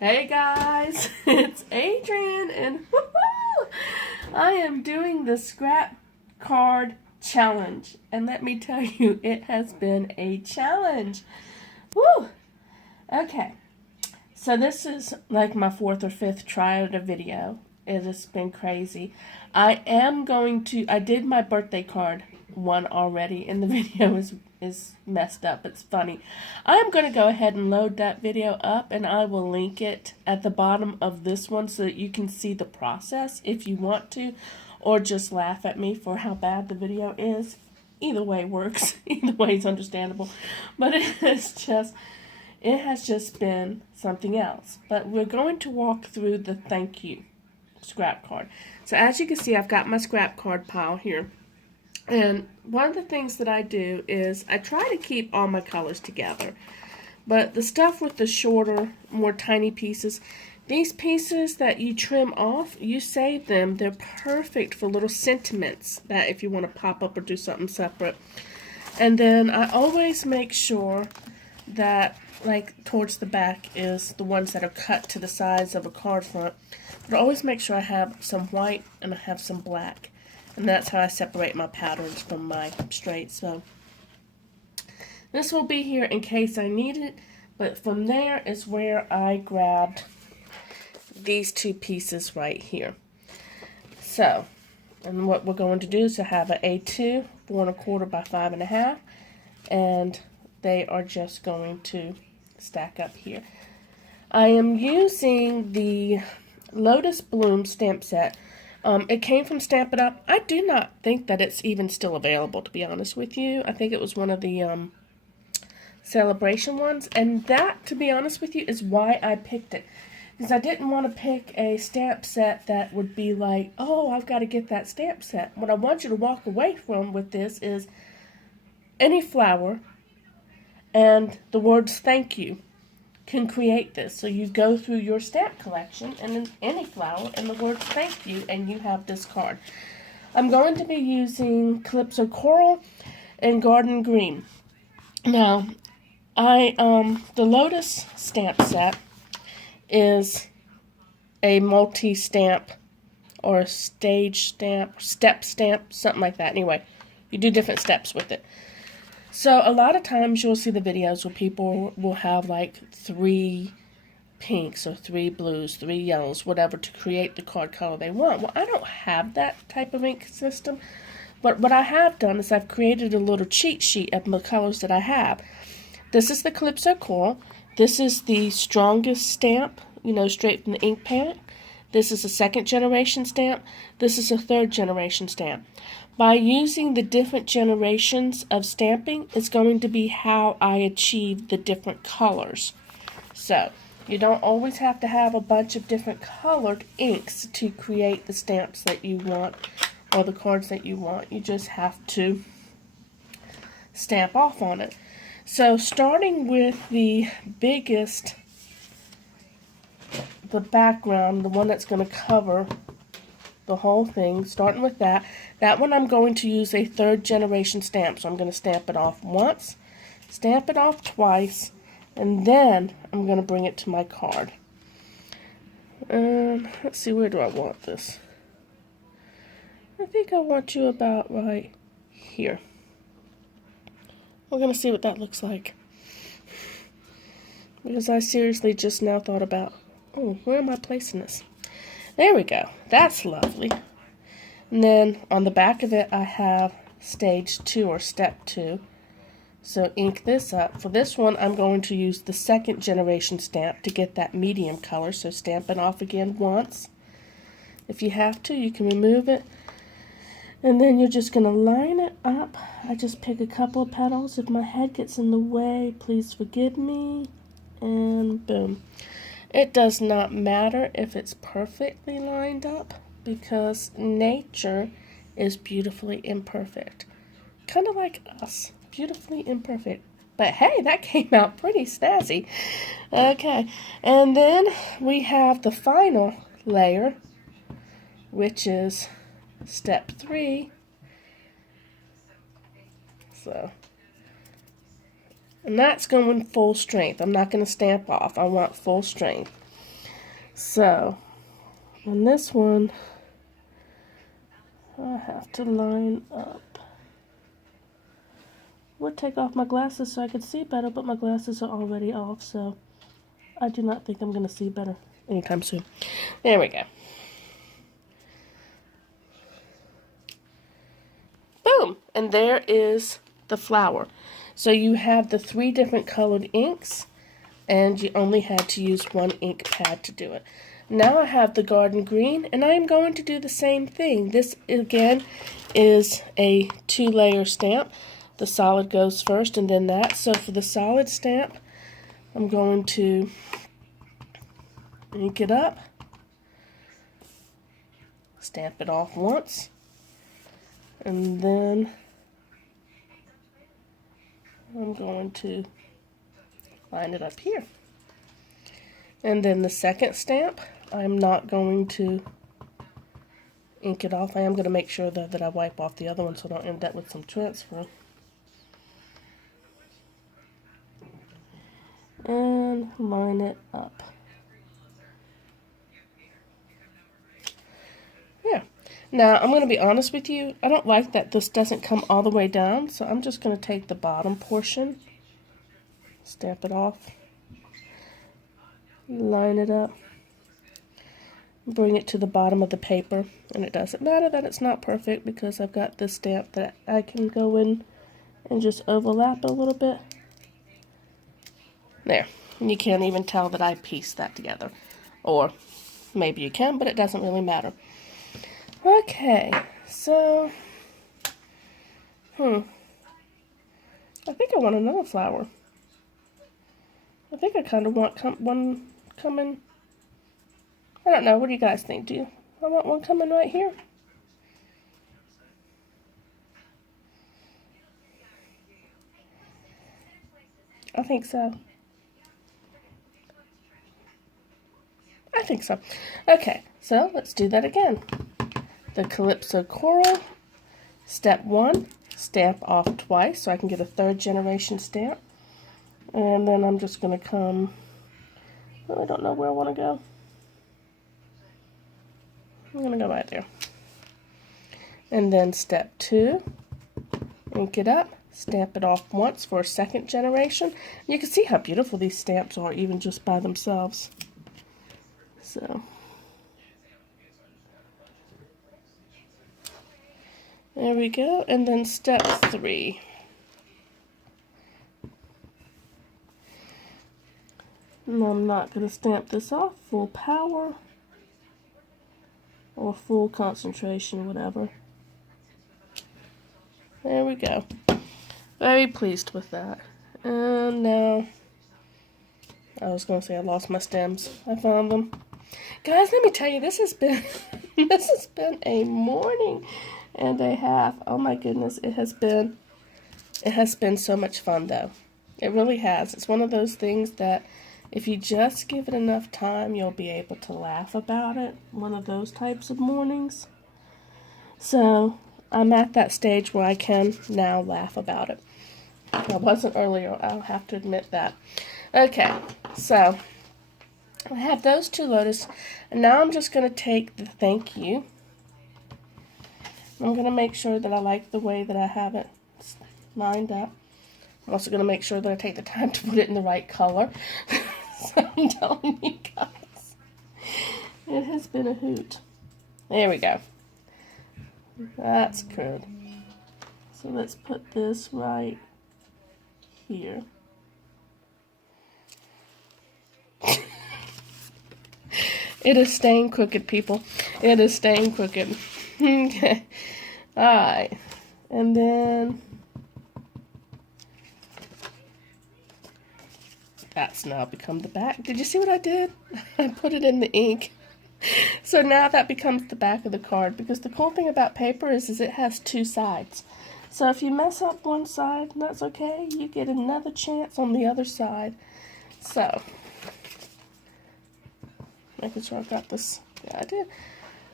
Hey guys, it's Adrian and I am doing the scrap card challenge, and let me tell you, it has been a challenge. Woo! Okay, so this is like my fourth or fifth try at a video. It has been crazy. I did my birthday card one already, and the video is messed up. It's funny. I'm going to go ahead and load that video up, and I will link it at the bottom of this one so that you can see the process if you want to, or just laugh at me for how bad the video is. Either way works. Either way is understandable. But it has just been something else. But we're going to walk through the thank you scrap card. So as you can see, I've got my scrap card pile here. And one of the things that I do is I try to keep all my colors together. But the stuff with the shorter, more tiny pieces, these pieces that you trim off, you save them. They're perfect for little sentiments that if you want to pop up or do something separate. And then I always make sure that, like, towards the back is the ones that are cut to the size of a card front. But I always make sure I have some white and I have some black. And that's how I separate my patterns from my straight. So this will be here in case I need it. But from there is where I grabbed these two pieces right here. So, and what we're going to do is to have an A2, 4 1/4 by 5 1/2. And they are just going to stack up here. I am using the Lotus Bloom stamp set. It came from Stamp It Up. I do not think that it's even still available, to be honest with you. I think it was one of the celebration ones. And that, to be honest with you, is why I picked it. Because I didn't want to pick a stamp set that would be like, oh, I've got to get that stamp set. What I want you to walk away from with this is any flower and the words thank you can create this. So you go through your stamp collection and then any flower and the words thank you, and you have this card. I'm going to be using Calypso Coral and Garden Green. Now, the Lotus stamp set is a multi-stamp or a stage stamp, step stamp, something like that. Anyway, you do different steps with it. So a lot of times you'll see the videos where people will have like 3 pinks or 3 blues, 3 yellows, whatever, to create the card color they want. Well, I don't have that type of ink system, but what I have done is I've created a little cheat sheet of the colors that I have. This is the Calypso Coral. This is the strongest stamp, straight from the ink pad. This is a 2nd generation stamp. This is a 3rd generation stamp. By using the different generations of stamping, it's going to be how I achieve the different colors. So, you don't always have to have a bunch of different colored inks to create the stamps that you want or the cards that you want. You just have to stamp off on it. So, starting with the biggest, the background, the one that's going to cover the whole thing, starting with that one I'm going to use a 3rd generation stamp. So I'm going to stamp it off once, stamp it off twice, and then I'm going to bring it to my card. Let's see, where do I want this? I think I want you about right here. We're going to see what that looks like, because I seriously just now thought about, oh, where am I placing this? There we go. That's lovely. And then on the back of it, I have stage 2 or step 2. So ink this up. For this one, I'm going to use the 2nd generation stamp to get that medium color. So stamp it off again once. If you have to, you can remove it. And then you're just going to line it up. I just pick a couple of petals. If my head gets in the way, please forgive me. And boom. It does not matter if it's perfectly lined up, because nature is beautifully imperfect. Kind of like us, beautifully imperfect. But hey, that came out pretty snazzy. Okay, and then we have the final layer, which is step 3. So, and that's going full strength. I'm not going to stamp off. I want full strength. So, on this one, I have to line up. Would take off my glasses so I could see better, but my glasses are already off, so I do not think I'm going to see better anytime soon. There we go. Boom! And there is the flower. So you have the 3 different colored inks, and you only had to use 1 ink pad to do it. Now I have the garden green, and I am going to do the same thing. This, again, is a 2-layer stamp. The solid goes first, and then that. So for the solid stamp, I'm going to ink it up, stamp it off once, and then I'm going to line it up here. And then the second stamp, I'm not going to ink it off. I am going to make sure though that I wipe off the other one so I don't end up with some transfer. And line it up. Yeah. Now, I'm going to be honest with you. I don't like that this doesn't come all the way down, so I'm just going to take the bottom portion, stamp it off, line it up, bring it to the bottom of the paper. And it doesn't matter that it's not perfect because I've got this stamp that I can go in and just overlap a little bit. There. And you can't even tell that I pieced that together. Or maybe you can, but it doesn't really matter. Okay, so, I think I want another flower. I think I kind of want one coming. I don't know. What do you guys think? Do you? I want one coming right here. I think so. I think so. Okay, so let's do that again. The Calypso Coral, step 1, stamp off twice so I can get a 3rd generation stamp. And then I'm just going to come, I don't know where I want to go. I'm going to go right there. And then step 2, ink it up, stamp it off once for a 2nd generation. You can see how beautiful these stamps are even just by themselves. So, there we go. And then step 3. And I'm not going to stamp this off full power or full concentration, whatever. There we go. Very pleased with that. And now, I was going to say I lost my stems. I found them. Guys, let me tell you, this has been a morning and a half. Oh my goodness, it has been so much fun though. It really has. It's one of those things that if you just give it enough time, you'll be able to laugh about it. One of those types of mornings. So, I'm at that stage where I can now laugh about it. I wasn't earlier, I'll have to admit that. Okay, so I have those 2 lotus, and now I'm just going to take the thank you. I'm going to make sure that I like the way that I have it lined up. I'm also going to make sure that I take the time to put it in the right color. So I'm telling you guys, it has been a hoot. There we go. That's good. So let's put this right here. It is staying crooked, people. It is staying crooked. Okay. Alright. And then that's now become the back. Did you see what I did? I put it in the ink. So now that becomes the back of the card, because the cool thing about paper is it has 2 sides. So if you mess up one side, that's okay. You get another chance on the other side. So, making sure I've got this. Yeah, I did.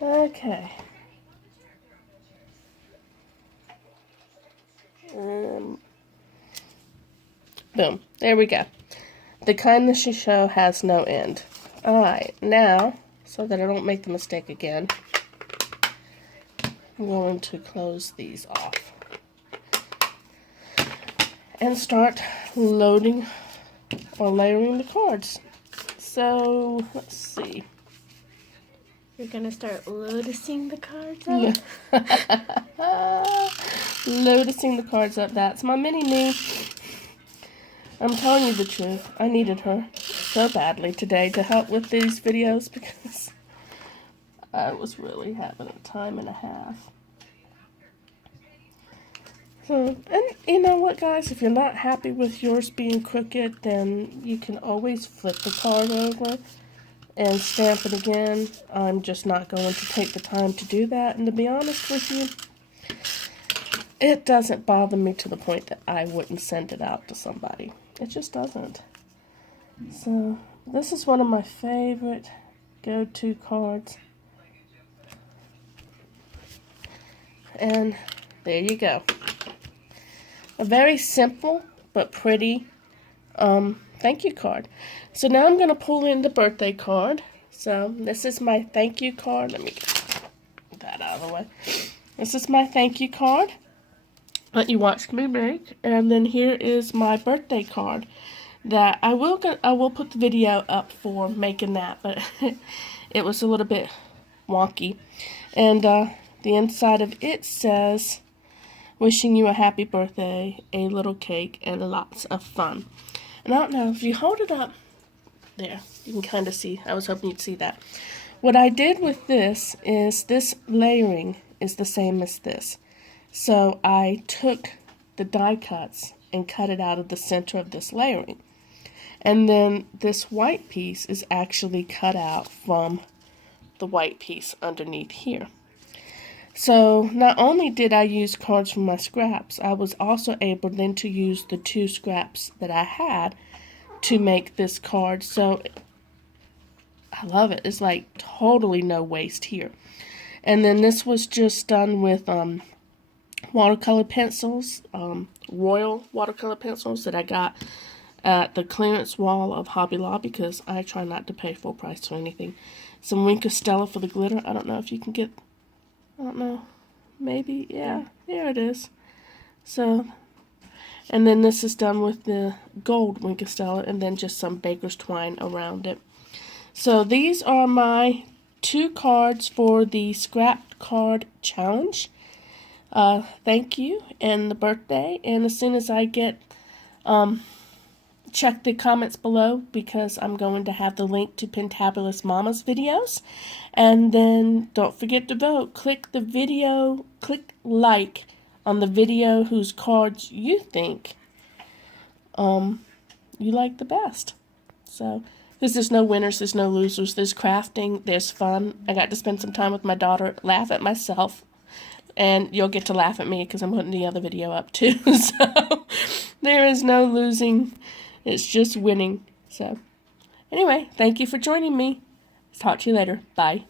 Okay. Boom. There we go. The kindness you show has no end. Alright, now, so that I don't make the mistake again, I'm going to close these off and start loading or layering the cards. So, let's see. You're going to start loading the cards up? Loading the cards up. That's my mini-me. I'm telling you the truth. I needed her so badly today to help with these videos because I was really having a time and a half. So, and you know what, guys? If you're not happy with yours being crooked, then you can always flip the card over and stamp it again. I'm just not going to take the time to do that. And to be honest with you, it doesn't bother me to the point that I wouldn't send it out to somebody. It just doesn't. So, this is one of my favorite go-to cards. And there you go. A very simple but pretty thank you card. So now I'm going to pull in the birthday card. So this is my thank you card. Let me get that out of the way. This is my thank you card that you watched me make. And then here is my birthday card that I will put the video up for making that, but it was a little bit wonky. And the inside of it says, wishing you a happy birthday, a little cake, and lots of fun. And I don't know, if you hold it up, there, you can kind of see. I was hoping you'd see that. What I did with this is this layering is the same as this. So I took the die cuts and cut it out of the center of this layering. And then this white piece is actually cut out from the white piece underneath here. So not only did I use cards from my scraps, I was also able then to use the 2 scraps that I had to make this card. So I love it. It's like totally no waste here. And then this was just done with watercolor pencils, Royal watercolor pencils that I got at the clearance wall of Hobby Lobby because I try not to pay full price for anything. Some Wink of Stella for the glitter. I don't know if you can get... I don't know, maybe, yeah, there it is. So, and then this is done with the gold Wink of Stella and then just some baker's twine around it. So these are my 2 cards for the Scrap Card Challenge. Thank you and the birthday. And as soon as I get, check the comments below because I'm going to have the link to Pintabulous Momma's videos. And then don't forget to vote. Click like on the video whose cards you think you like the best. So, because there's no winners, there's no losers, there's crafting, there's fun. I got to spend some time with my daughter, laugh at myself. And you'll get to laugh at me because I'm putting the other video up too. So, there is no losing. It's just winning. So, anyway, thank you for joining me. Talk to you later. Bye.